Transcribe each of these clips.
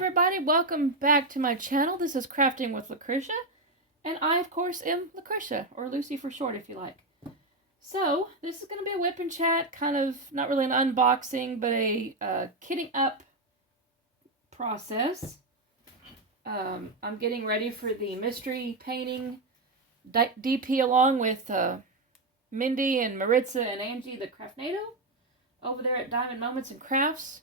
everybody, welcome back to my channel. This is Crafting with Lucretia, and I, of course, am Lucretia, or Lucy for short if you like. So, this is going to be a whip and chat, kind of, not really an unboxing, but a kitting up process. I'm getting ready for the mystery painting DP along with Mindy and Maritza and Angie, the Craftnado, over there at Diamond Moments and Crafts.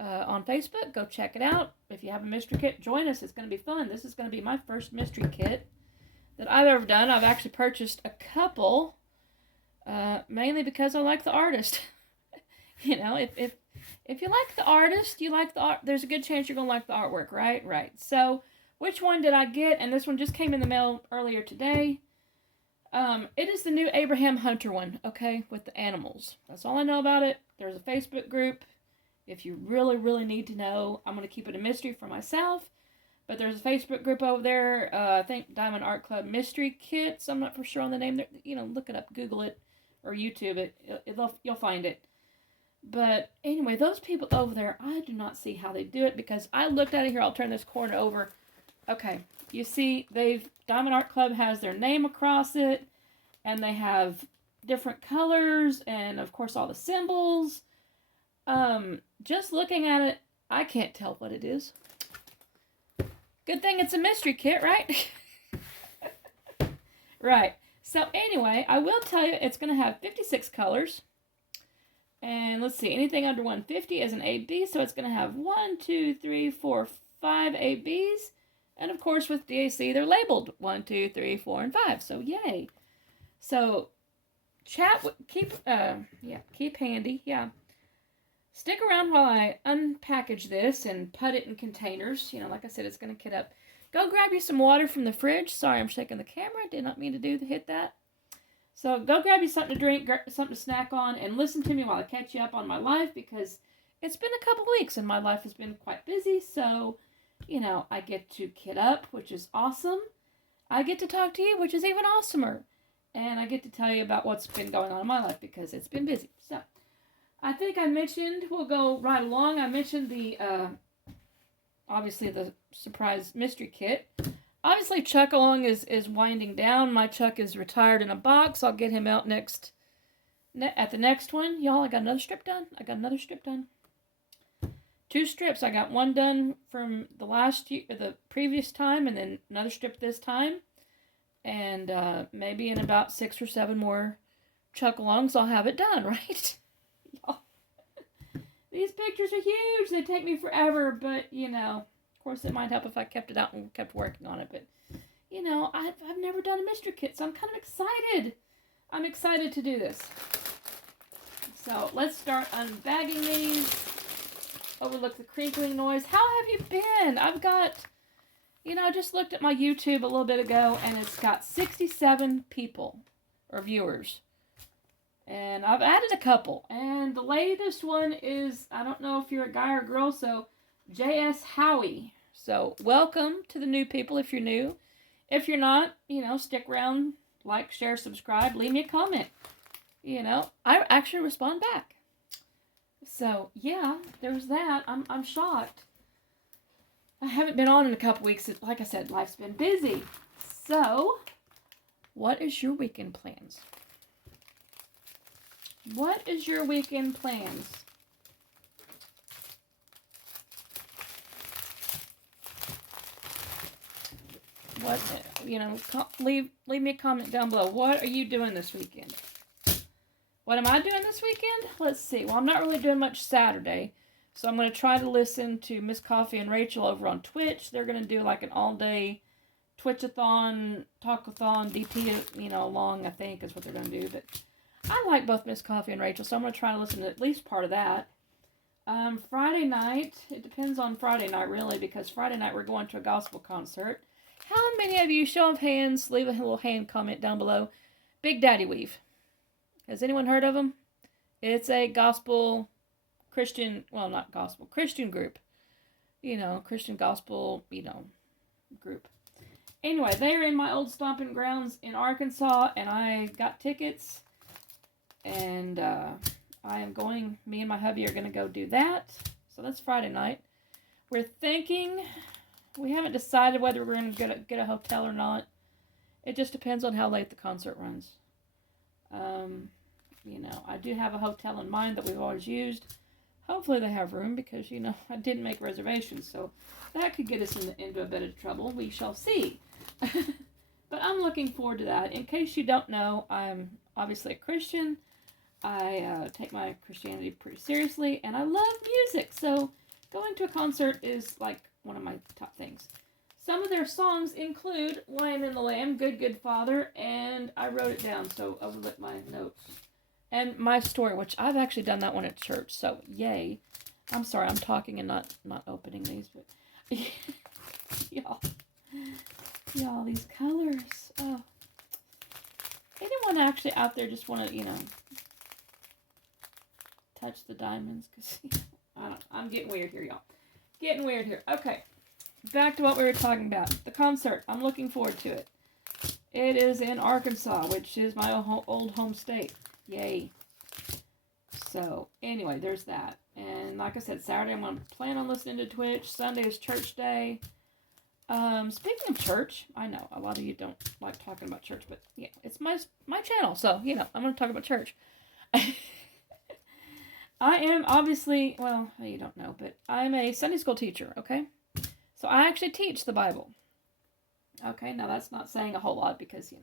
On Facebook, go check it out. If you have a mystery kit, join us. It's going to be fun. This is going to be my first mystery kit that I've ever done. I've actually purchased a couple, mainly because I like the artist. You know, if you like the artist, you like the art. There's a good chance you're going to like the artwork, right? Right. So, which one did I get? And this one just came in the mail earlier today. It is the new Abraham Hunter one, okay, with the animals. That's all I know about it. There's a Facebook group. If you really, really need to know, I'm going to keep it a mystery for myself. But there's a Facebook group over there, I think Diamond Art Club Mystery Kits. I'm not for sure on the name. You know, look it up, Google it, or YouTube it. You'll find it. But anyway, those people over there, I do not see how they do it because I looked at it here. I'll turn this corner over. Okay, you see, Diamond Art Club has their name across it, and they have different colors, and of course all the symbols. Just looking at it, I can't tell what it is. Good thing it's a mystery kit, right? Right. So anyway, I will tell you it's going to have 56 colors. And let's see, anything under 150 is an AB, so it's going to have 1, 2, 3, 4, 5 ABs. And of course with DAC, they're labeled 1, 2, 3, 4, and 5. So yay. So keep handy, yeah. Stick around while I unpackage this and put it in containers. You know, like I said, it's going to kit up. Go grab you some water from the fridge. Sorry, I'm shaking the camera. Did not mean to hit that. So go grab you something to drink, something to snack on, and listen to me while I catch you up on my life because it's been a couple weeks and my life has been quite busy. So, you know, I get to kit up, which is awesome. I get to talk to you, which is even awesomer. And I get to tell you about what's been going on in my life because it's been busy. So, I think I mentioned, we'll go right along, I mentioned the, obviously the surprise mystery kit. Obviously Chuck Along is winding down. My Chuck is retired in a box. I'll get him out at the next one. Y'all, I got another strip done. 2 strips. I got one done from the previous time, and then another strip this time. And maybe in about 6 or 7 more Chuck Alongs, I'll have it done, right? These pictures are huge. They take me forever, but, you know, of course it might help if I kept it out and kept working on it. But, you know, I've never done a mystery kit, so I'm kind of excited. I'm excited to do this. So let's start unbagging these. Overlook the crinkling noise. How have you been? I've got, you know, I just looked at my YouTube a little bit ago, and it's got 67 people, or viewers. And I've added a couple. And the latest one is, I don't know if you're a guy or a girl, so J.S. Howie. So welcome to the new people if you're new. If you're not, you know, stick around, like, share, subscribe, leave me a comment. You know, I actually respond back. So, yeah, there's that. I'm shocked. I haven't been on in a couple weeks. Like I said, life's been busy. So, what is your weekend plans? What is your weekend plans? What, you know, leave me a comment down below. What are you doing this weekend? What am I doing this weekend? Let's see. Well, I'm not really doing much Saturday. So I'm going to try to listen to Miss Coffee and Rachel over on Twitch. They're going to do like an all-day Twitch-a-thon, talk-a-thon, DP, you know, along, I think, is what they're going to do. But I like both Miss Coffee and Rachel, so I'm going to try to listen to at least part of that. Friday night, it depends on Friday night, really, because Friday night we're going to a gospel concert. How many of you, show of hands, leave a little hand comment down below, Big Daddy Weave? Has anyone heard of them? It's a gospel Christian, well, not gospel, Christian group. You know, Christian gospel, you know, group. Anyway, they were in my old stomping grounds in Arkansas, and I got tickets. And I am going, me and my hubby are going to go do that. So that's Friday night. We're thinking, we haven't decided whether we're going to get a hotel or not. It just depends on how late the concert runs. I do have a hotel in mind that we've always used. Hopefully they have room because, I didn't make reservations. So that could get us into a bit of trouble. We shall see. But I'm looking forward to that. In case you don't know, I'm obviously a Christian. I take my Christianity pretty seriously, and I love music. So going to a concert is like one of my top things. Some of their songs include Lion and the Lamb, Good, Good Father, and I wrote it down, so overlook my notes. And My Story, which I've actually done that one at church, so yay. I'm sorry, I'm talking and not opening these, but y'all, these colors. Oh. Anyone actually out there just want to, touch the diamonds? Because, I'm getting weird here, y'all. Getting weird here. Okay. Back to what we were talking about. The concert. I'm looking forward to it. It is in Arkansas, which is my old home state. Yay. So, anyway, there's that. And like I said, Saturday I'm going to plan on listening to Twitch. Sunday is church day. Speaking of church, I know a lot of you don't like talking about church, but yeah, it's my channel, so, I'm going to talk about church. I am obviously, well, you don't know, but I'm a Sunday school teacher, okay? So I actually teach the Bible. Okay, now that's not saying a whole lot because,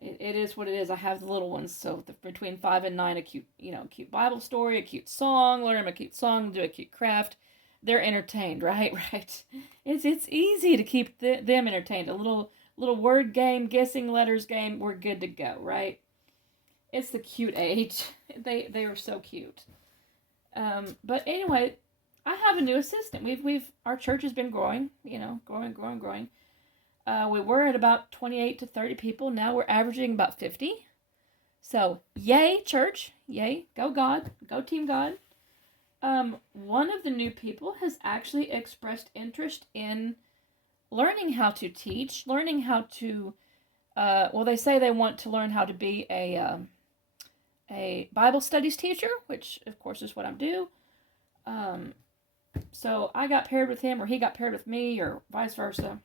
it is what it is. I have the little ones, so between 5 and 9, a cute Bible story, a cute song, learn them a cute song, do a cute craft. They're entertained, right? Right. It's easy to keep them entertained. A little word game, guessing letters game, we're good to go, right? It's the cute age. They are so cute. But anyway, I have a new assistant. Our church has been growing, growing. We were at about 28 to 30 people. Now we're averaging about 50. So, yay, church. Yay. Go God. Go Team God. One of the new people has actually expressed interest in learning how to teach, learning how to, they say they want to learn how to be a Bible studies teacher, which of course is what I'm due. So I got paired with him, or he got paired with me, or vice versa.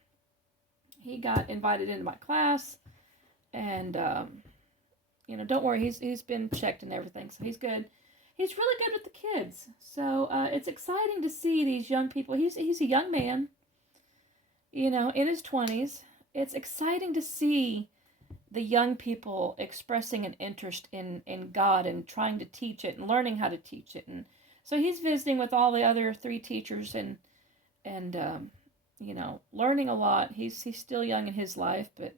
He got invited into my class, and don't worry, he's been checked and everything, so he's good. He's really good with the kids, so it's exciting to see these young people. He's a young man, in his 20s. It's exciting to see the young people expressing an interest in God and trying to teach it and learning how to teach it. And so he's visiting with all the other 3 teachers and learning a lot. He's still young in his life, but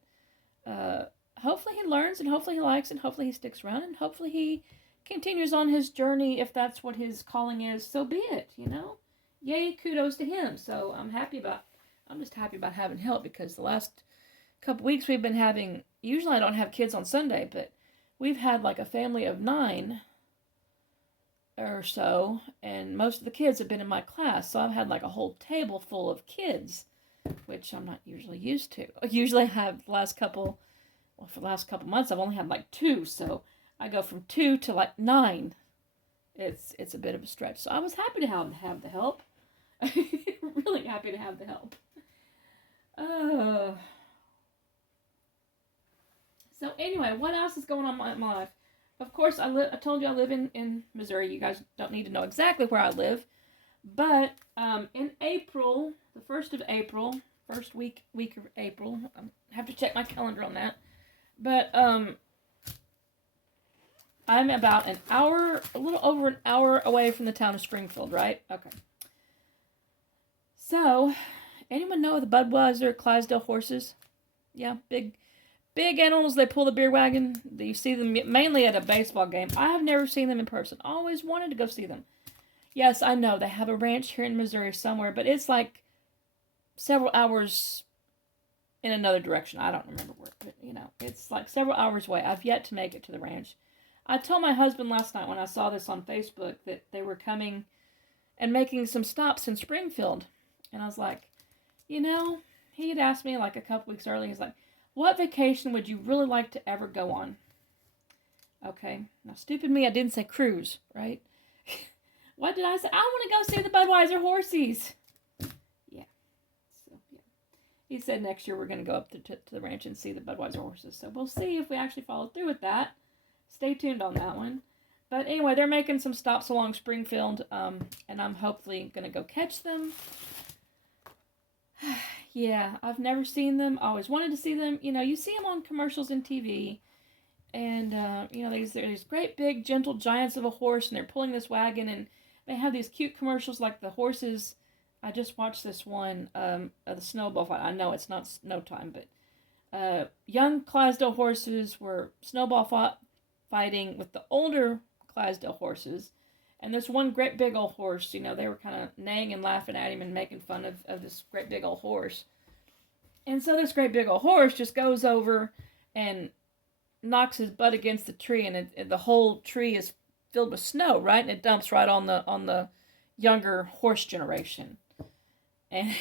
hopefully he learns, and hopefully he likes, and hopefully he sticks around, and hopefully he continues on his journey. If that's what his calling is, so be it, Yay, kudos to him. So I'm just happy about having help, because the last couple weeks we've been having, usually I don't have kids on Sunday, but we've had like a family of 9 or so, and most of the kids have been in my class, so I've had like a whole table full of kids, which I'm not usually used to. I usually have for the last couple months I've only had like 2, so I go from 2 to like 9. It's a bit of a stretch, so I was happy to have the help. Really happy to have the help. So anyway, what else is going on in my life? Of course, I told you I live in Missouri. You guys don't need to know exactly where I live. But in April, the 1st of April, first week of April, I have to check my calendar on that. But I'm about a little over an hour away from the town of Springfield, right? Okay. So, anyone know the Budweiser Clydesdale horses? Yeah, big animals. They pull the beer wagon. You see them mainly at a baseball game. I have never seen them in person. Always wanted to go see them. Yes, I know they have a ranch here in Missouri somewhere, but it's like several hours in another direction. I don't remember where, but it's like several hours away. I've yet to make it to the ranch. I told my husband last night when I saw this on Facebook that they were coming and making some stops in Springfield. And I was like, he had asked me like a couple weeks earlier, he's like, what vacation would you really like to ever go on? Okay, now stupid me, I didn't say cruise, right? What did I say? I want to go see the Budweiser horsies. he said next year we're going to go up to the ranch and see the Budweiser horses. So we'll see if we actually follow through with that. Stay tuned on that one. But anyway, they're making some stops along Springfield, and I'm hopefully going to go catch them. Yeah, I've never seen them. I always wanted to see them. You know, you see them on commercials and TV, and, you know, these great big gentle giants of a horse, and they're pulling this wagon, and they have these cute commercials like the horses. I just watched this one, of the snowball fight. I know it's not snow time, but young Clydesdale horses were snowball fighting with the older Clydesdale horses. And this one great big old horse, you know, they were kind of neighing and laughing at him and making fun of this great big old horse. And so this great big old horse just goes over and knocks his butt against the tree, and the whole tree is filled with snow, right? And it dumps right on the younger horse generation. And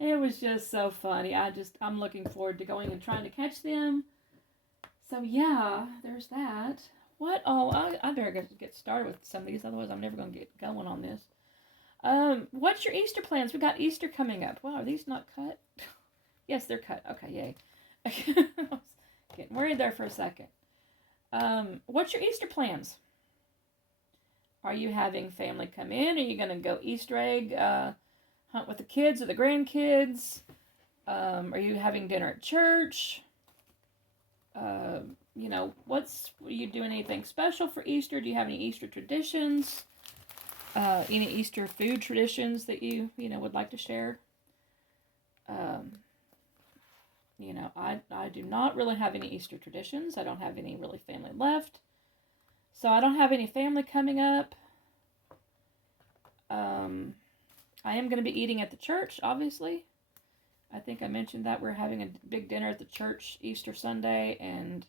it was just so funny. I'm looking forward to going and trying to catch them. So yeah, there's that. What? Oh, I better get started with some of these, otherwise I'm never going to get going on this. What's your Easter plans? We got Easter coming up. Wow, are these not cut? Yes, they're cut. Okay, yay. I was getting worried there for a second. What's your Easter plans? Are you having family come in? Are you going to go Easter egg hunt with the kids or the grandkids? Are you having dinner at church? You know, are you doing anything special for Easter? Do you have any Easter traditions? Any Easter food traditions that you would like to share? You know, I do not really have any Easter traditions. I don't have any really family left. So I don't have any family coming up. I am going to be eating at the church, obviously. I think I mentioned that we're having a big dinner at the church Easter Sunday, and,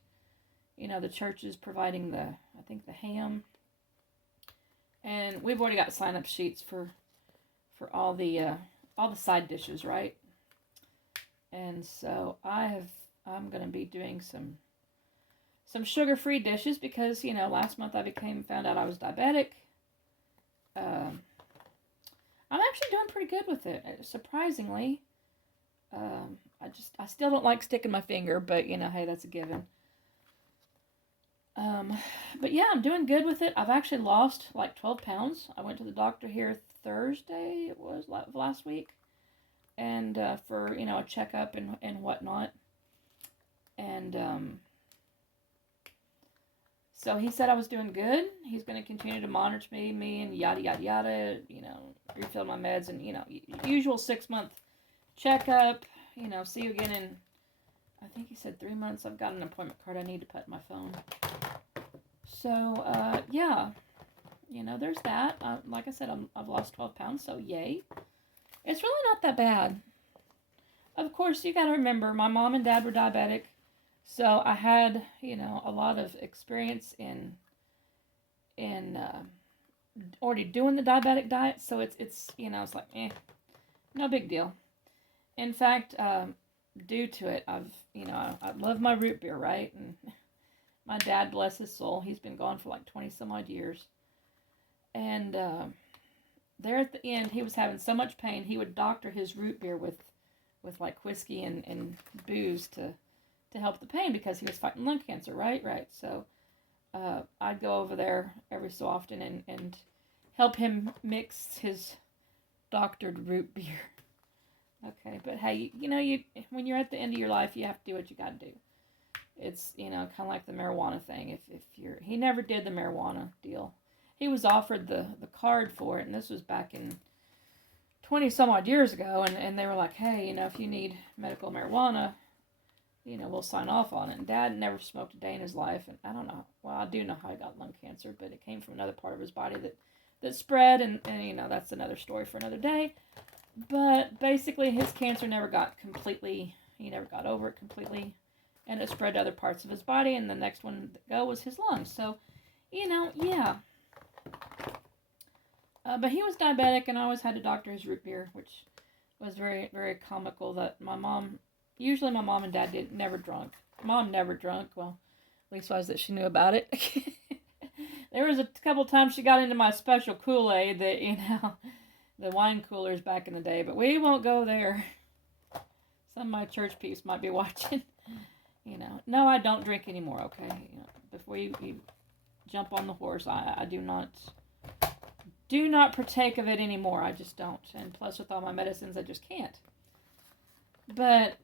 you know, the church is providing the ham. And we've already got sign-up sheets for all the side dishes, right? And so I'm going to be doing some sugar-free dishes because, you know, last month I found out I was diabetic. I'm actually doing pretty good with it, surprisingly. I still don't like sticking my finger, but, you know, hey, that's a given. But yeah, I'm doing good with it. I've actually lost like 12 pounds. I went to the doctor here Thursday, it was last week, and for, you know, a checkup and whatnot. And so he said I was doing good. He's going to continue to monitor me and yada, yada, yada, you know, refill my meds and, you know, usual 6-month checkup, you know, see you again in, I think he said 3 months. I've got an appointment card I need to put in my phone. So, yeah, you know, there's that. Like I said, I've lost 12 pounds, so yay. It's really not that bad. Of course, you got to remember, my mom and dad were diabetic, so I had, you know, a lot of experience in already doing the diabetic diet, so it's you know, it's like, no big deal. In fact, due to it, I love my root beer, right? And my dad, bless his soul, he's been gone for like 20 some odd years. And there at the end, he was having so much pain, he would doctor his root beer with like whiskey and booze to help the pain because he was fighting lung cancer, right? Right. So I'd go over there every so often and help him mix his doctored root beer. Okay, but hey, you know, when you're at the end of your life, you have to do what you gotta do. It's, you know, kind of like the marijuana thing. He never did the marijuana deal. He was offered the card for it, and this was back in 20 some odd years ago, and they were like, hey, you know, if you need medical marijuana, you know, we'll sign off on it. And Dad never smoked a day in his life, and I don't know, well, I do know how he got lung cancer, but it came from another part of his body that spread, and you know, that's another story for another day. But basically, his cancer never got over it completely, and it spread to other parts of his body, and the next one to go was his lungs. So, you know, yeah. But he was diabetic, and I always had to doctor his root beer, which was very, very comical that usually my mom and dad never drunk. Mom never drunk, well, at least was that she knew about it. There was a couple times she got into my special Kool-Aid that, you know, the wine coolers back in the day, but we won't go there. Some of my church peeps might be watching. No, I don't drink anymore. Okay, before you jump on the horse, I do not partake of it anymore. I just don't. And plus, with all my medicines, I just can't. But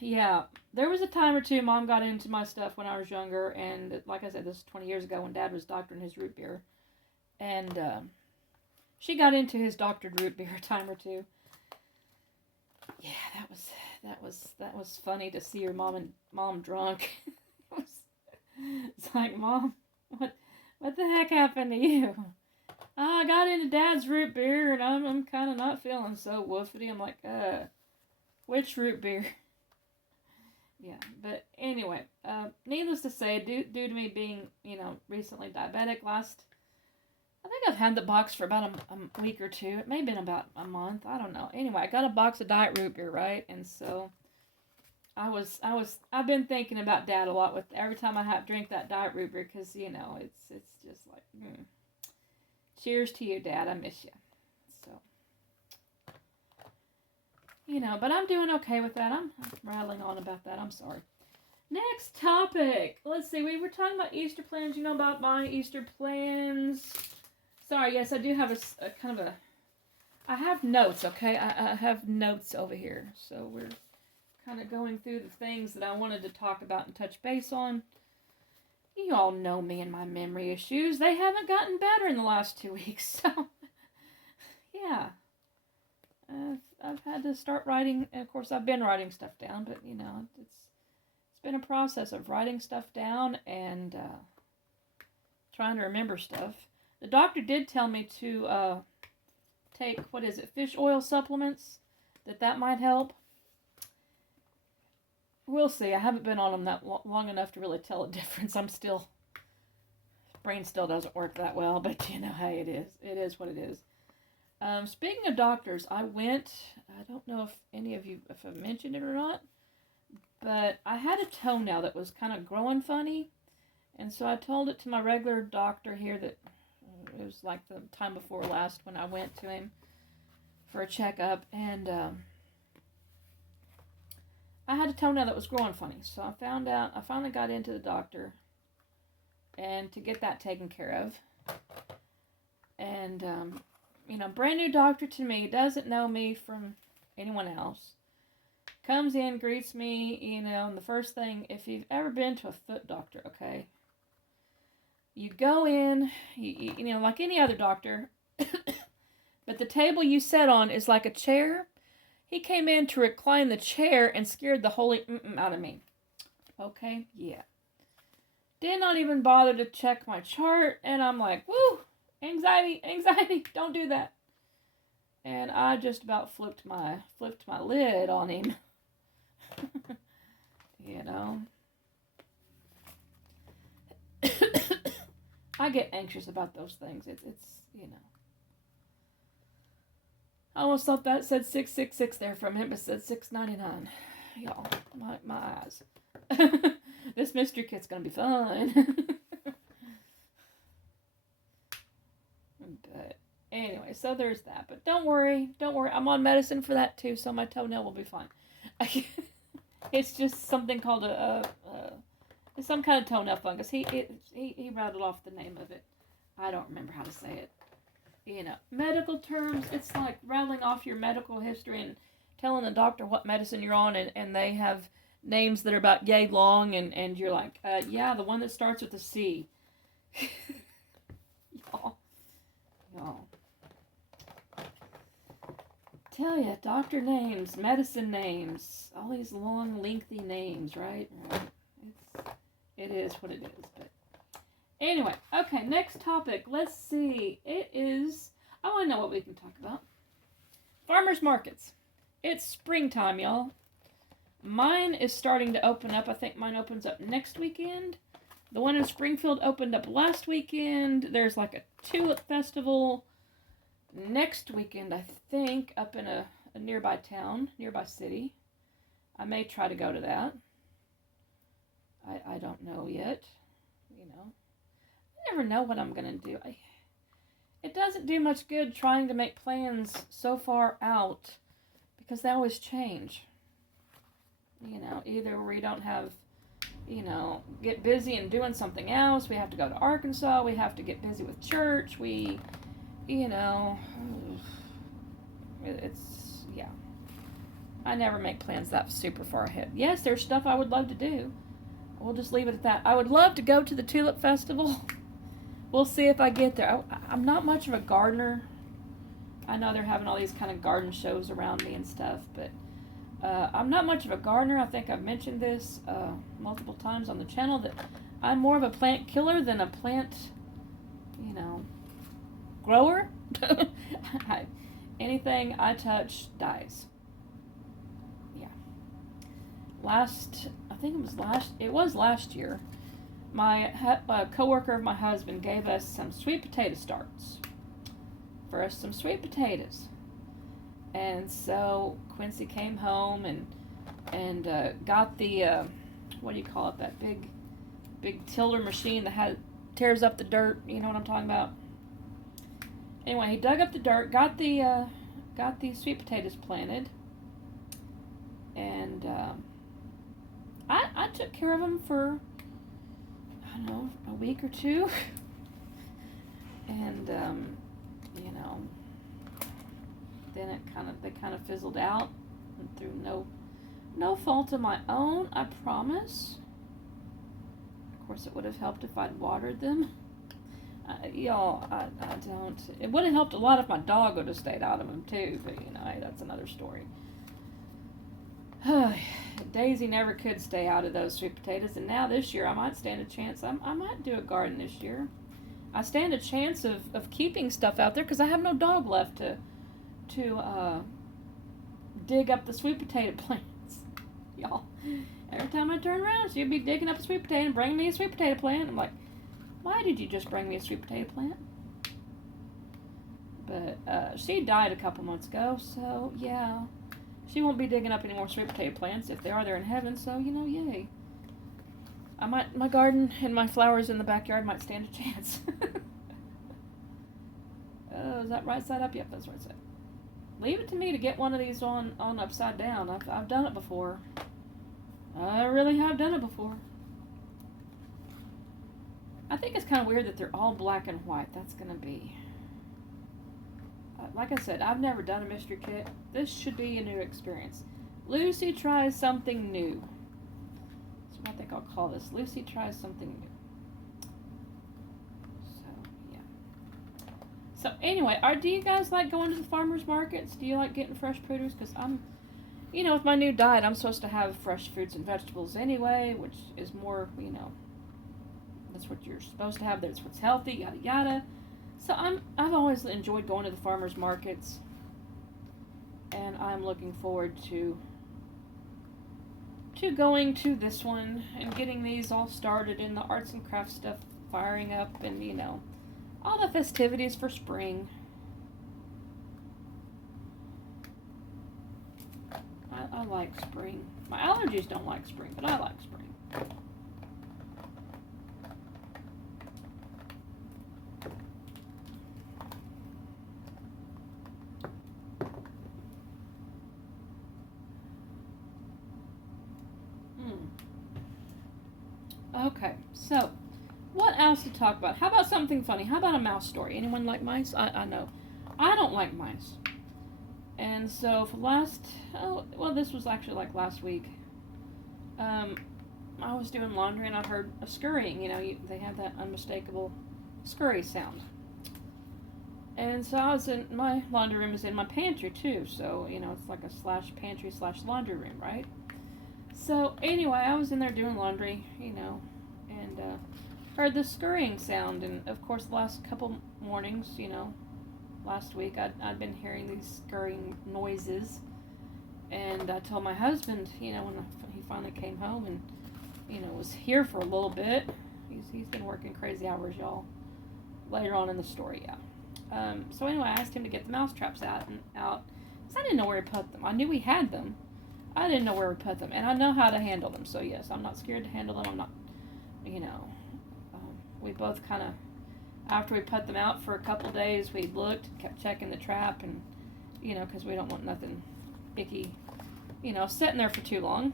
yeah, there was a time or two Mom got into my stuff when I was younger, and like I said, this was 20 years ago when Dad was doctoring his root beer, and she got into his doctored root beer a time or two. Yeah, that was funny to see your mom drunk. It's like, Mom, what the heck happened to you? Oh, I got into Dad's root beer and I'm kind of not feeling so woofity. I'm like, which root beer? Yeah, but anyway, needless to say, due to me being, recently diabetic, I think I've had the box for about a week or two. It may have been about a month. I don't know. Anyway, I got a box of diet root beer, right? And so I've been thinking about Dad a lot with every time I drink that diet root beer, because it's just like, cheers to you, Dad. I miss you. So, but I'm doing okay with that. I'm rattling on about that. I'm sorry. Next topic. Let's see. We were talking about Easter plans. You know about my Easter plans. Sorry, yes, I do have a kind of a... I have notes, okay? I have notes over here. So we're kind of going through the things that I wanted to talk about and touch base on. You all know me and my memory issues. They haven't gotten better in the last 2 weeks, so... yeah. I've had to start writing, and of course I've been writing stuff down, but, it's been a process of writing stuff down and trying to remember stuff. The doctor did tell me to take, fish oil supplements, that might help. We'll see. I haven't been on them that long enough to really tell a difference. Brain still doesn't work that well, but hey, it is what it is. Speaking of doctors, I don't know if any of you, if I've mentioned it or not, but I had a toenail that was kind of growing funny, and so I told it to my regular doctor here that it was like the time before last when I went to him for a checkup, and I had a toenail that was growing funny, so I finally got into the doctor and to get that taken care of, and brand new doctor to me, doesn't know me from anyone else. Comes in, greets me, and the first thing, if you've ever been to a foot doctor, okay, you go in, you like any other doctor, but the table you sit on is like a chair. He came in to recline the chair and scared the holy out of me. Okay, yeah. Did not even bother to check my chart, and I'm like, woo, anxiety, don't do that. And I just about flipped my lid on him. I get anxious about those things. It's I almost thought that said 666 there from him. It said 699. Y'all, my eyes. This mystery kit's gonna be fun. But anyway, so there's that. But don't worry. I'm on medicine for that too, so my toenail will be fine. It's just something called some kind of toenail fungus. He rattled off the name of it. I don't remember how to say it. Medical terms, it's like rattling off your medical history and telling the doctor what medicine you're on, and they have names that are about yay long, and you're like, yeah, the one that starts with a C. Y'all. Tell ya, doctor names, medicine names, all these long, lengthy names, right? It is what it is, but anyway, okay, next topic. Let's see. It is, I know what we can talk about. Farmers markets. It's springtime, y'all. Mine is starting to open up. I think mine opens up next weekend. The one in Springfield opened up last weekend. There's like a tulip festival next weekend, I think, up in a nearby city. I may try to go to that. I don't know yet. I never know what I'm going to do. It doesn't do much good trying to make plans so far out because they always change. Either we don't have, get busy and doing something else. We have to go to Arkansas. We have to get busy with church. It's, yeah. I never make plans that super far ahead. Yes, there's stuff I would love to do. We'll just leave it at that. I would love to go to the Tulip Festival. We'll see if I get there. I'm not much of a gardener. I know they're having all these kind of garden shows around me and stuff, but I'm not much of a gardener. I think I've mentioned this multiple times on the channel that I'm more of a plant killer than a plant, grower. Anything I touch dies. Yeah. It was last year. My coworker of my husband gave us some sweet potato starts. For us, some sweet potatoes. And so Quincy came home and got the what do you call it? That big tiller machine that tears up the dirt. You know what I'm talking about? Anyway, he dug up the dirt, got the sweet potatoes planted, and I took care of them for, I don't know, a week or two, and then they kind of fizzled out, and through no fault of my own, I promise. Of course, it would have helped if I'd watered them. Y'all, I don't. It would have helped a lot if my dog would have stayed out of them too, but hey, that's another story. Daisy never could stay out of those sweet potatoes, and now this year I might stand a chance. I might do a garden this year. I stand a chance of keeping stuff out there because I have no dog left to dig up the sweet potato plants. Y'all, every time I turn around, she'll be digging up a sweet potato and bringing me a sweet potato plant. I'm like, why did you just bring me a sweet potato plant? But she died a couple months ago, so yeah, she won't be digging up any more sweet potato plants. If they are, they're in heaven, so yay. My garden and my flowers in the backyard might stand a chance. Oh, is that right side up? Yep, that's right side. Leave it to me to get one of these on upside down. I've done it before. I really have done it before. I think it's kind of weird that they're all black and white. That's going to be... like I said, I've never done a mystery kit. This should be a new experience. Lucy tries something new. That's what I think I'll call this. Lucy tries something new. So, yeah. So, anyway, do you guys like going to the farmer's markets? Do you like getting fresh produce? Because I'm... with my new diet, I'm supposed to have fresh fruits and vegetables anyway, which is more, that's what you're supposed to have. That's what's healthy, yada yada. So I've always enjoyed going to the farmers markets, and I'm looking forward to going to this one and getting these all started and the arts and crafts stuff firing up, and all the festivities for spring. I like spring. My allergies don't like spring, but I like spring. Okay, so what else to talk about? How about something funny? How about a mouse story? Anyone like mice? I know. I don't like mice. And so for this was actually like last week. I was doing laundry and I heard a scurrying. They have that unmistakable scurry sound. And so I was in my laundry room is in my pantry too. So it's like a /pantry /laundry room, right? So anyway, I was in there doing laundry, and heard the scurrying sound. And of course, the last couple mornings, last week, I'd been hearing these scurrying noises. And I told my husband, when he finally came home and, was here for a little bit. He's been working crazy hours, y'all. Later on in the story, yeah. So anyway, I asked him to get the mouse traps out. Because I didn't know where to put them. I knew we had them. I didn't know where to put them. And I know how to handle them. So yes, I'm not scared to handle them. I'm not, we both kind of, after we put them out for a couple days, we looked, kept checking the trap, and, because we don't want nothing icky, sitting there for too long.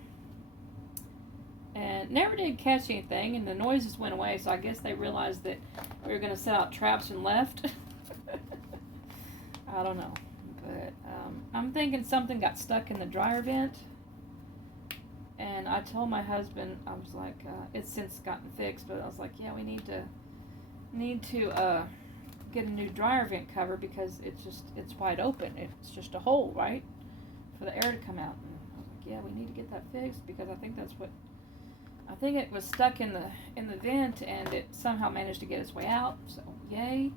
and never did catch anything, and the noises went away, so I guess they realized that we were going to set out traps and left. I don't know, but I'm thinking something got stuck in the dryer vent, and I told my husband, I was like, it's since gotten fixed, but I was like, yeah, we need to get a new dryer vent cover because it's wide open. It's just a hole, right, for the air to come out. And I was like, yeah, we need to get that fixed because I think it was stuck in the vent and it somehow managed to get its way out. So yay.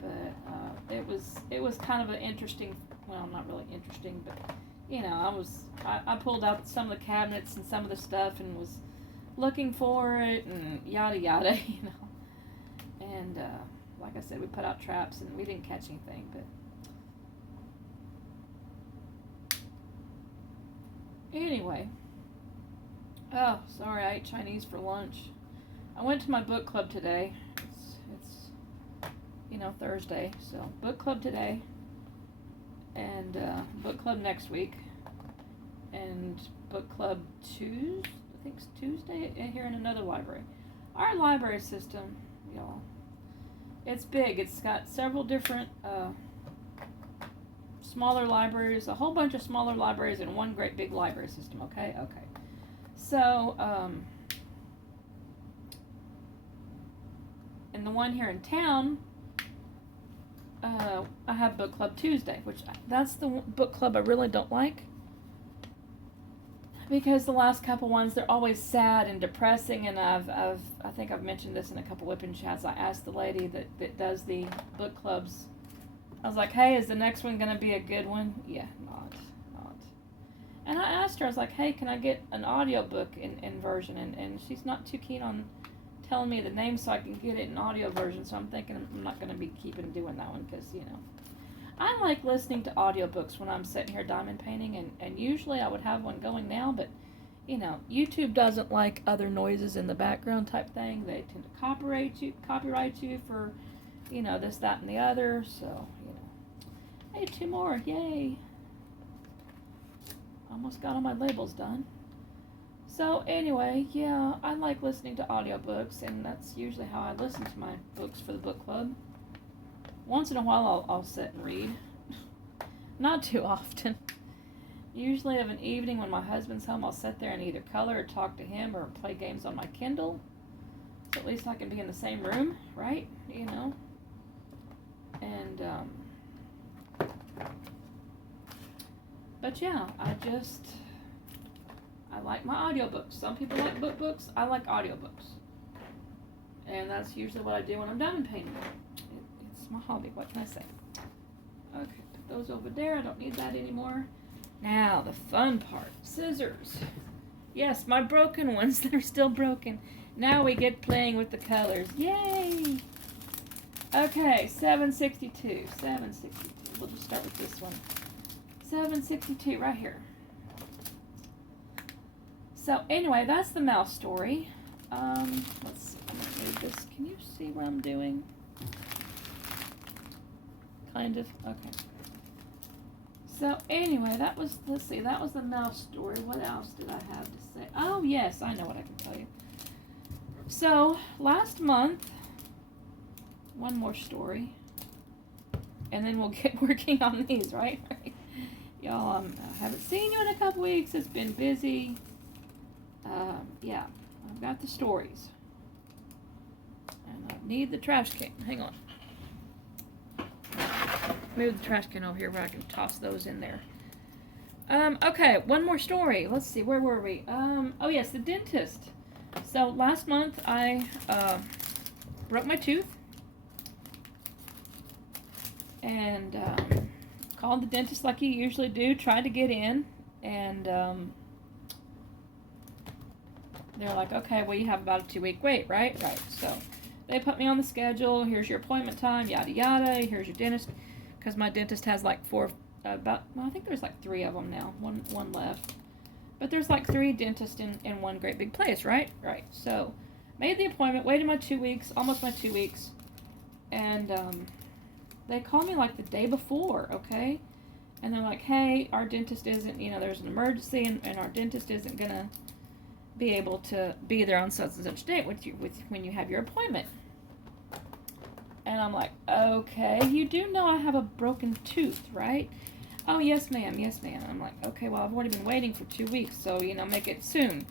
But it was kind of an interesting. Well, not really interesting, but I pulled out some of the cabinets and some of the stuff and was looking for it and yada yada, And like I said, we put out traps and we didn't catch anything, but anyway. Oh, sorry, I ate Chinese for lunch. I went to my book club today. It's Thursday, so book club today, and book club next week, and book club Tuesday. I think it's Tuesday here in another library. Our library system, y'all, it's big. It's got several different smaller libraries, a whole bunch of smaller libraries, and one great big library system. Okay. So, and the one here in town, I have book club Tuesday, that's the book club I really don't like. Because the last couple ones, they're always sad and depressing, and I think I've mentioned this in a couple whipping chats. I asked the lady that does the book clubs, I was like, hey, is the next one going to be a good one? Yeah, not. And I asked her, I was like, hey, can I get an audiobook in version? And she's not too keen on telling me the name so I can get it in audio version, so I'm thinking I'm not going to be keeping doing that one because, I like listening to audiobooks when I'm sitting here diamond painting, and usually I would have one going now, but, YouTube doesn't like other noises in the background type thing. They tend to copyright you for, this, that, and the other, so, Hey, 2 more, yay! Almost got all my labels done. So, anyway, yeah, I like listening to audiobooks, and that's usually how I listen to my books for the book club. Once in a while, I'll sit and read. Not too often. Usually of an evening when my husband's home, I'll sit there and either color or talk to him or play games on my Kindle. So at least I can be in the same room, right? And, but yeah, I like my audiobooks. Some people like books. I like audiobooks. And that's usually what I do when I'm diamond painting. It's my hobby, what can I say? Okay, put those over there. I don't need that anymore. Now, the fun part. Scissors. Yes, my broken ones. They're still broken. Now we get playing with the colors. Yay! Okay, 762. 762. We'll just start with this one. 762 right here. So, anyway, that's the mouse story. Let's see. I'm going to move this. Can you see what I'm doing? Kind of. Okay. So anyway, that was the mouse story. What else did I have to say? Oh yes, I know what I can tell you. So last month, one more story, and then we'll get working on these, right? Y'all, I haven't seen you in a couple weeks. It's been busy. Yeah, I've got the stories, and I need the trash can. Hang on. Move the trash can over here where I can toss those in there. Okay, one more story. Let's see, where were we? Oh yes, the dentist. So last month I broke my tooth and called the dentist like you usually do, tried to get in, and they're like, okay, well you have about a 2-week wait, right? Right, so they put me on the schedule. Here's your appointment time, yada yada. Here's your dentist. Because my dentist has like I think there's like 3 of them now, one left. But there's like 3 dentists in one great big place, right? Right. So, made the appointment, waited my 2 weeks, almost my 2 weeks, and they called me like the day before, okay? And they're like, hey, our dentist isn't, there's an emergency, and our dentist isn't going to be able to be there on such and such date when you have your appointment. And I'm like, okay, you do know I have a broken tooth, right? Oh, yes, ma'am, yes, ma'am. I'm like, okay, well, I've already been waiting for 2 weeks, so, make it soon.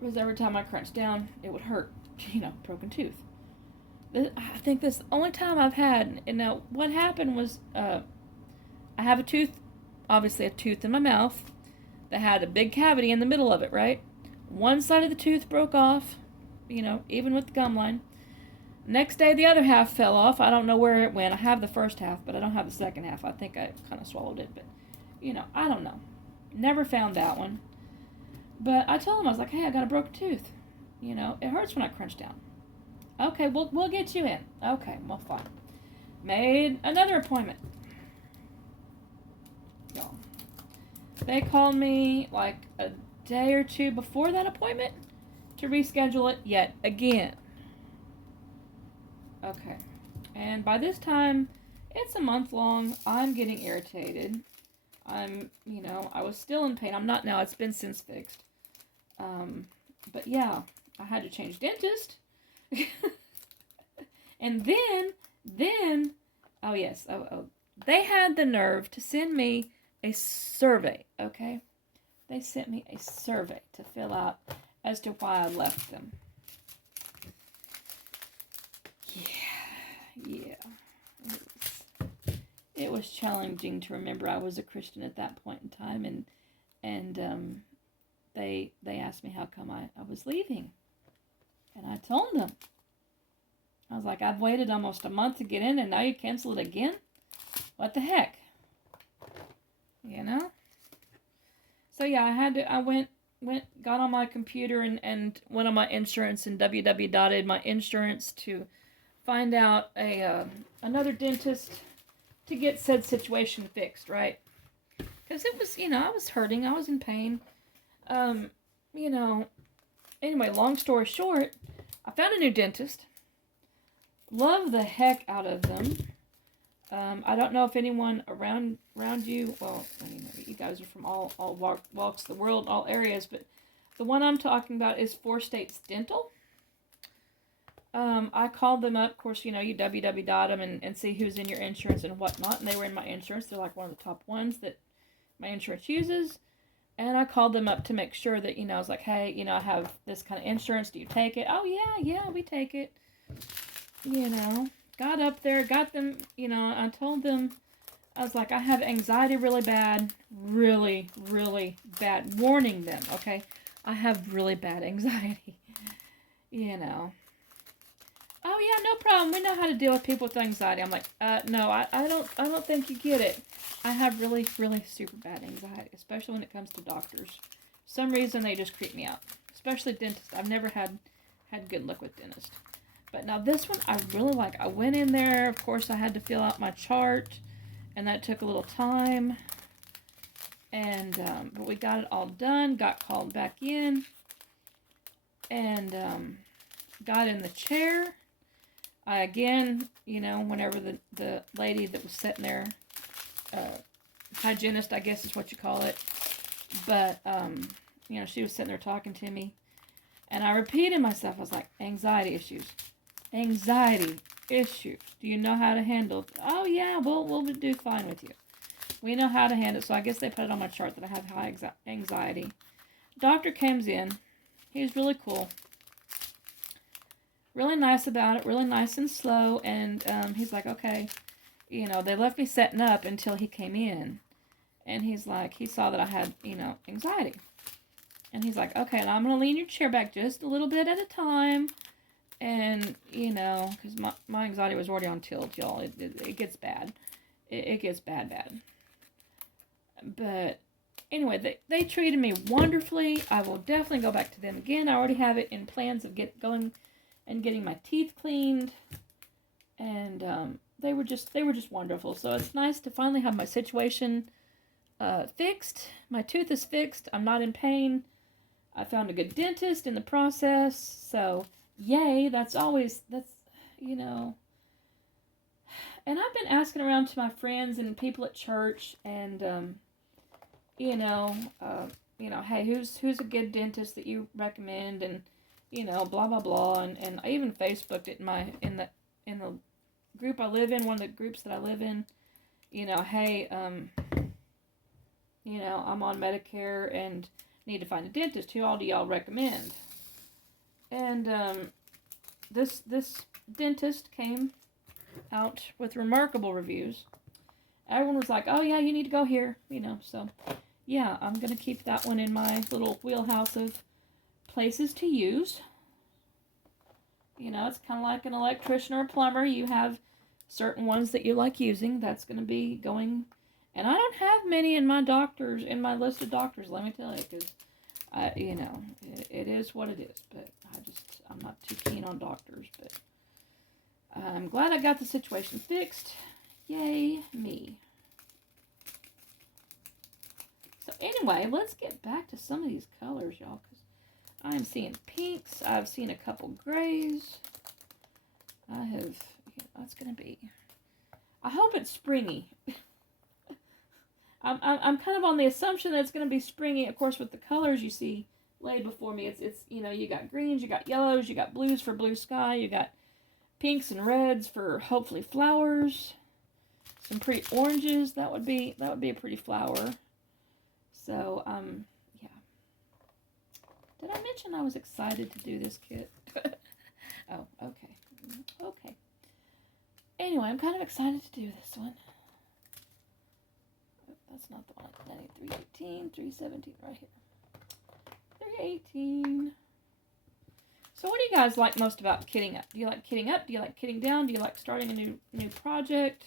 Because every time I crunched down, it would hurt, broken tooth. I think this is the only time I've had, and now what happened was, I have a tooth, obviously a tooth in my mouth, that had a big cavity in the middle of it, right? One side of the tooth broke off, even with the gum line. Next day, the other half fell off. I don't know where it went. I have the first half, but I don't have the second half. I think I kind of swallowed it, but, I don't know. Never found that one. But I told him, I was like, hey, I got a broken tooth. It hurts when I crunch down. Okay, we'll get you in. Okay, well, fine. Made another appointment. Y'all. They called me like a day or two before that appointment to reschedule it yet again. Okay. And by this time, it's a month long. I'm getting irritated. I was still in pain. I'm not now. It's been since fixed. But yeah, I had to change dentist. And then, oh yes, they had the nerve to send me a survey, okay? They sent me a survey to fill out as to why I left them. Yeah. It was challenging to remember I was a Christian at that point in time, and they asked me how come I was leaving. And I told them. I was like, I've waited almost a month to get in, and now you cancel it again? What the heck? So yeah, I went, got on my computer and went on my insurance and www.ed my insurance to find out another dentist to get said situation fixed, right? Because it was, I was hurting, I was in pain. Anyway, long story short, I found a new dentist. Love the heck out of them. I don't know if anyone around you, well, you guys are from all walks of the world, all areas, but the one I'm talking about is 4 States Dental. I called them up, of course, you www them and see who's in your insurance and whatnot, and they were in my insurance. They're like one of the top ones that my insurance uses. And I called them up to make sure that, I was like, hey, I have this kind of insurance. Do you take it? Oh, yeah, we take it. Got up there, got them, I told them, I was like, I have anxiety really bad, really, really bad. Warning them, okay? I have really bad anxiety, Oh, yeah, no problem. We know how to deal with people with anxiety. I'm like, no, I don't think you get it. I have really, really super bad anxiety, especially when it comes to doctors. For some reason, they just creep me out, especially dentists. I've never had good luck with dentists. But now this one I really like. I went in there. Of course, I had to fill out my chart, and that took a little time. And but we got it all done. Got called back in, and got in the chair. Again, whenever the lady that was sitting there, hygienist, I guess is what you call it, but she was sitting there talking to me, and I repeated myself. I was like, anxiety issues. Do you know how to handle it? Oh yeah, we'll do fine with you. We know how to handle it. So I guess they put it on my chart that I have high anxiety. Doctor comes in. He's really cool. Really nice about it. Really nice and slow. And he's like, okay. They left me setting up until he came in. And he's like, he saw that I had, anxiety. And he's like, okay, and I'm going to lean your chair back just a little bit at a time. And, because my anxiety was already on tilt, y'all. It gets bad. It gets bad. But, anyway, they treated me wonderfully. I will definitely go back to them again. I already have it in plans of going and getting my teeth cleaned. And, they were just wonderful. So it's nice to finally have my situation fixed. My tooth is fixed. I'm not in pain. I found a good dentist in the process. So, yay, that's And I've been asking around to my friends and people at church, and you know, hey, who's a good dentist that you recommend, and blah blah blah, and I even Facebooked it in the group I live in, one of the groups that I live in. Hey, I'm on Medicare and need to find a dentist. Who all do y'all recommend? And this dentist came out with remarkable reviews. Everyone was like, oh yeah, you need to go here, so yeah, I'm gonna keep that one in my little wheelhouse of places to use. It's kind of like an electrician or a plumber. You have certain ones that you like using. That's gonna be going, and I don't have many in my list of doctors, let me tell you, because it is what it is, but I'm not too keen on doctors, but I'm glad I got the situation fixed. Yay, me. So anyway, let's get back to some of these colors, y'all, because I am seeing pinks. I've seen a couple grays. That's going to be, I hope it's springy. I'm kind of on the assumption that it's going to be springy, of course, with the colors you see laid before me. It's you got greens, you got yellows, you got blues for blue sky, you got pinks and reds for hopefully flowers. Some pretty oranges. That would be a pretty flower. So, yeah. Did I mention I was excited to do this kit? Oh, okay. Okay. Anyway, I'm kind of excited to do this one. That's not the one I need. 318, 317 right here. 318. So what do you guys like most about kitting up? Do you like kitting up? Do you like kitting down? Do you like starting a new project?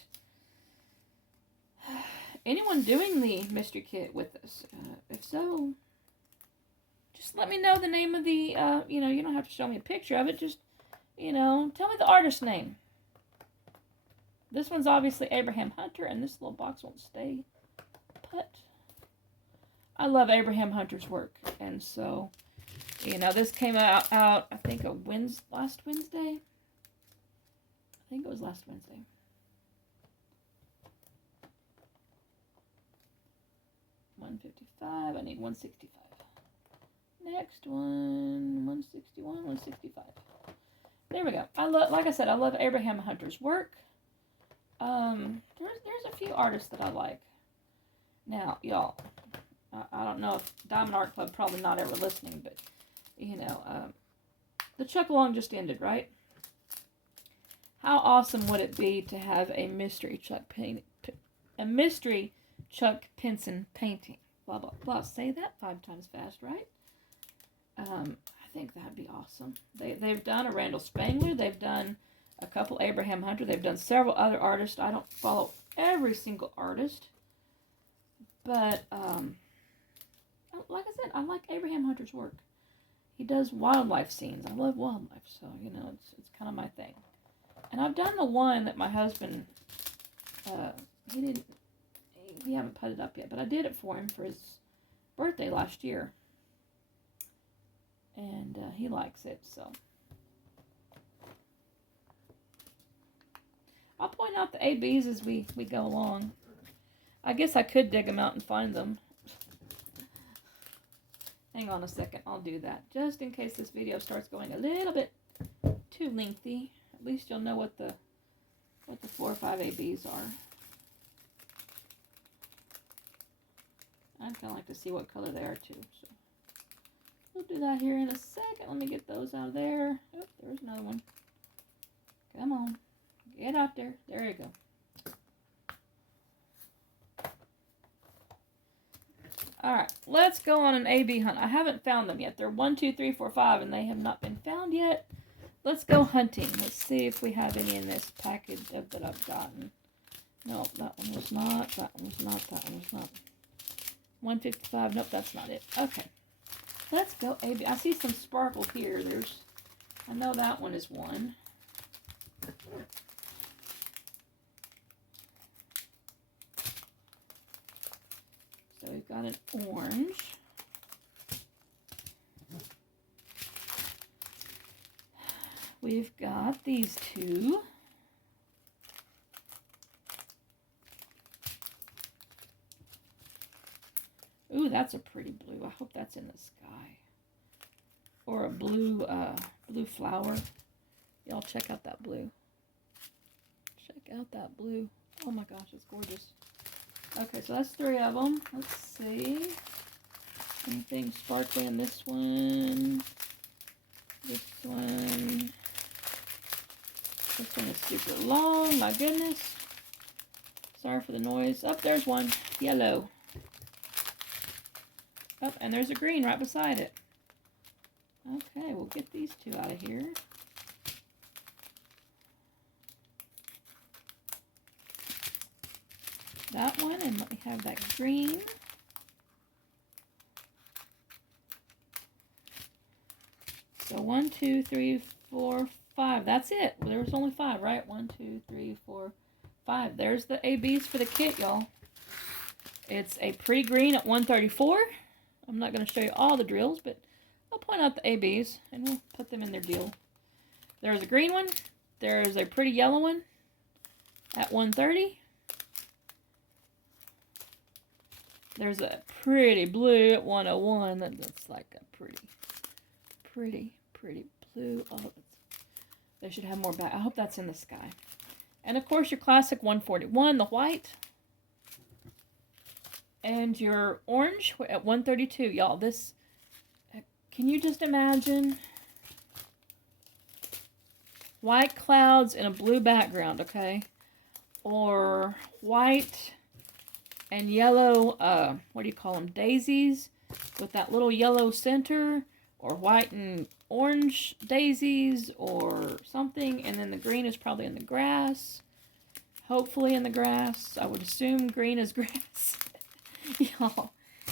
Anyone doing the mystery kit with us? If so, just let me know the name of the, you don't have to show me a picture of it. Just, tell me the artist name. This one's obviously Abraham Hunter, and this little box won't stay put. I love Abraham Hunter's work, and so, this came out I think last Wednesday. I think it was last Wednesday. $155. I need $165. Next one, $161, $165. There we go. Like I said, I love Abraham Hunter's work. There's a few artists that I like. Now, y'all, I don't know if Diamond Art Club, probably not ever listening, but the Chuck Along just ended, right? How awesome would it be to have a mystery Chuck Pinson painting? Blah blah blah. Say that 5 times fast, right? I think that'd be awesome. They've done a Randall Spangler. They've done a couple Abraham Hunter. They've done several other artists. I don't follow every single artist, but like I said, I like Abraham Hunter's work. He does wildlife scenes. I love wildlife, so it's kind of my thing. And I've done the one that my husband, we haven't put it up yet, but I did it for him for his birthday last year. And he likes it, so. I'll point out the ABs as we go along. I guess I could dig them out and find them. Hang on a second, I'll do that. Just in case this video starts going a little bit too lengthy. At least you'll know what the 4 or 5 ABs are. I'd kind of like to see what color they are too. So we'll do that here in a second. Let me get those out of there. Oh, there's another one. Come on. Get out there. There you go. Alright, let's go on an AB hunt. I haven't found them yet. They're 1, 2, 3, 4, 5, and they have not been found yet. Let's go hunting. Let's see if we have any in this package that I've gotten. No, that one was not. That one was not. That one was not. 155. Nope, that's not it. Okay. Let's go AB. I see some sparkle here. I know that one is one. So we've got an orange. We've got these two. Ooh, that's a pretty blue. I hope that's in the sky. Or a blue, blue flower. Y'all check out that blue. Check out that blue. Oh my gosh, it's gorgeous. Okay, so that's 3 of them. Let's see. Anything sparkly in this one? This one. This one is super long. My goodness. Sorry for the noise. Oh, there's one. Yellow. Oh, and there's a green right beside it. Okay, we'll get these 2 out of here. That one, and let me have that green. So 1, 2, 3, 4, 5. That's it. There was only 5, right? 1, 2, 3, 4, 5. There's the ABs for the kit, y'all. It's a pretty green at 134. I'm not going to show you all the drills, but I'll point out the ABs, and we'll put them in their deal. There's a green one. There's a pretty yellow one at 130. There's a pretty blue at 101. That looks like a pretty blue. Oh, they should have more back. I hope that's in the sky. And of course your classic 141, the white. And your orange at 132. Y'all, this, can you just imagine? White clouds in a blue background, okay? Or white and yellow, what do you call them? Daisies with that little yellow center. Or white and orange daisies or something. And then the green is probably in the grass. Hopefully in the grass. I would assume green is grass. Y'all,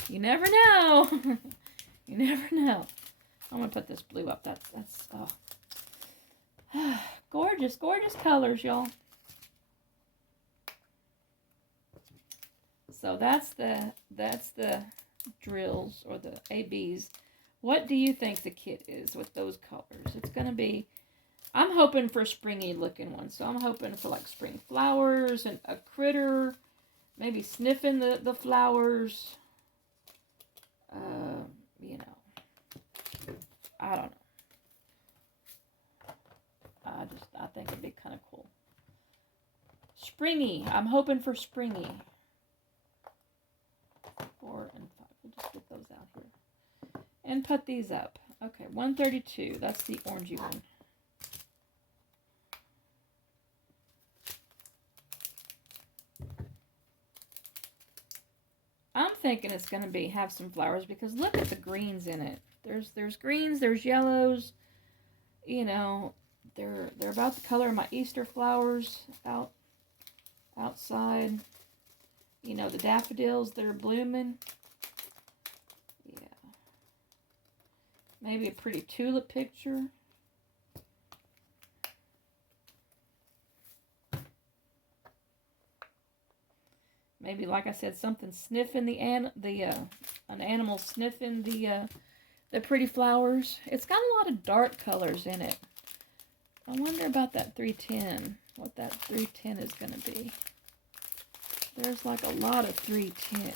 you never know. You never know. I'm going to put this blue up. That's gorgeous, gorgeous colors, y'all. So that's the drills or the ABs. What do you think the kit is with those colors? It's going to be, I'm hoping for a springy looking one. So I'm hoping for like spring flowers and a critter, maybe sniffing the flowers. You know, I don't know. I think it'd be kind of cool. Springy. I'm hoping for springy. 4 and 5. We'll just get those out here. And put these up. Okay, 132. That's the orangey one. I'm thinking it's going to have some flowers because look at the greens in it. There's greens, there's yellows. You know, they're about the color of my Easter flowers outside. You know, the daffodils that are blooming. Maybe a pretty tulip picture. Maybe, like I said, something sniffing an animal sniffing the pretty flowers. It's got a lot of dark colors in it. I wonder about that 310. What that 310 is going to be. There's like a lot of 310.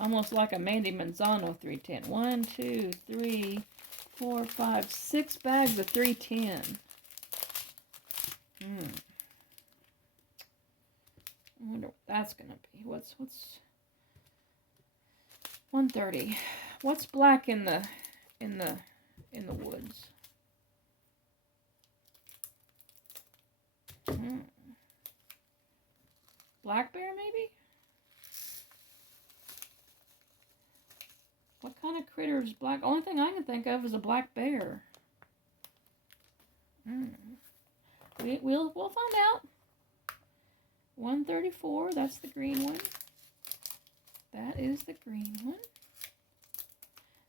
Almost like a Mandy Manzano 310. 1, 2, 3, 4, 5, 6 bags of 310. I wonder what that's gonna be. What's 130? What's black in the woods? Black bear maybe? What kind of critter is black? Only thing I can think of is a black bear. We'll find out. 134, that's the green one. That is the green one.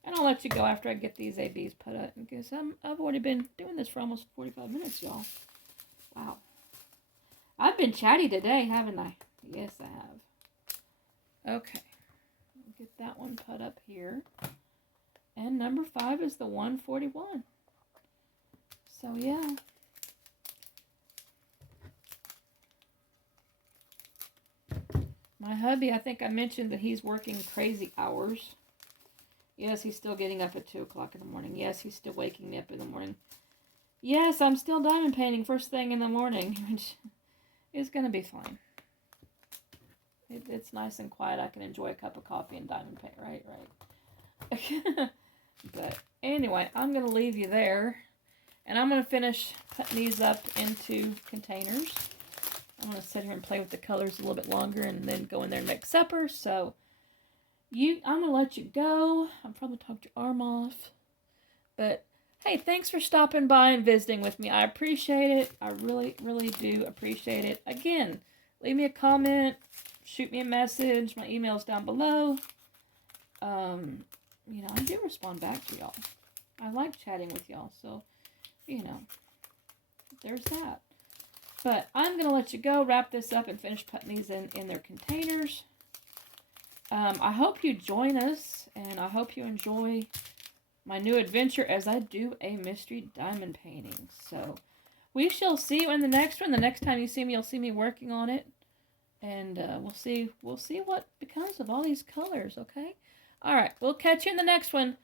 And I'll let you go after I get these ABs put up because I've already been doing this for almost 45 minutes, y'all. Wow. I've been chatty today, haven't I? Yes, I have. Okay. Get that one put up here. And number 5 is the 141. So, yeah. hubby, I think I mentioned that he's working crazy hours. Yes, he's still getting up at 2 o'clock in the morning. Yes, he's still waking me up in the morning. Yes, I'm still diamond painting first thing in the morning, which is going to be fine. It's nice and quiet. I can enjoy a cup of coffee and diamond paint. Right. But anyway, I'm going to leave you there. And I'm going to finish putting these up into containers. I'm going to sit here and play with the colors a little bit longer and then go in there and make supper. So I'm going to let you go. I'm probably talked your arm off. But hey, thanks for stopping by and visiting with me. I appreciate it. I really, really do appreciate it. Again, leave me a comment. Shoot me a message. My email's down below. I do respond back to y'all. I like chatting with y'all. So, there's that. But I'm going to let you go, wrap this up, and finish putting these in their containers. I hope you join us, and I hope you enjoy my new adventure as I do a mystery diamond painting. So, we shall see you in the next one. The next time you see me, you'll see me working on it. And we'll see what becomes of all these colors, okay? All right, we'll catch you in the next one.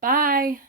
Bye.